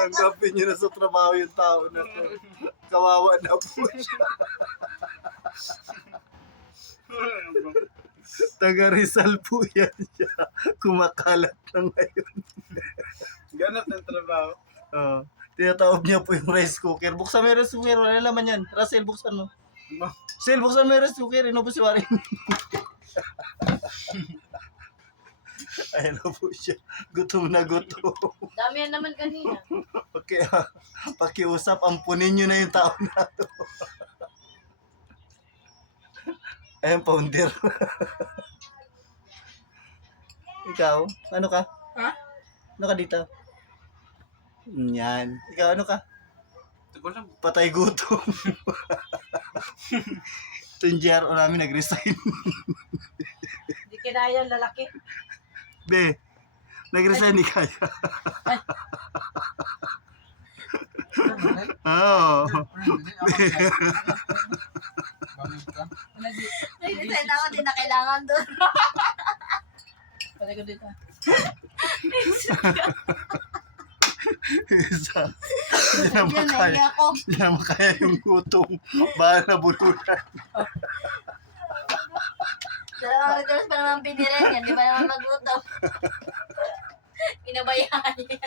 Tanggapin niyo na sa trabaho yung tao na to. Kawawa na po siya. Taga Rizal po yan siya. Kumakalat na ngayon. Ganap ng trabaho. Tinatawag niya po yung rice cooker. Buksan mo yung rice cooker. Wala laman yan. Russell, buksan mo. Sel, buksan mo yung rice cooker. Inubo si Waring. Ayun na po siya. Gutom na gutom. Dami yan naman kanina. Okay, pakiusap, ampunin nyo na yung tao na to. Ayun, founder. Ikaw, ano ka? Ha? Ano ka dito? Yan. Ikaw, ano ka? Tagal lang. Patay gutom. Ito yung GRO namin, nag-resign. Hindi kinaya lalaki. Be, nag-resign ni Kaya. Oo. Ay, design ako, di na kailangan doon. Pwede ko dito. Isa. Hindi na Yan, makaya. naiya ako. Hindi na makaya yung gutom. Baka nabulunan. Dalawang returns pa naman pinirin yan. Di ba naman magutom? Pinabayaan yan.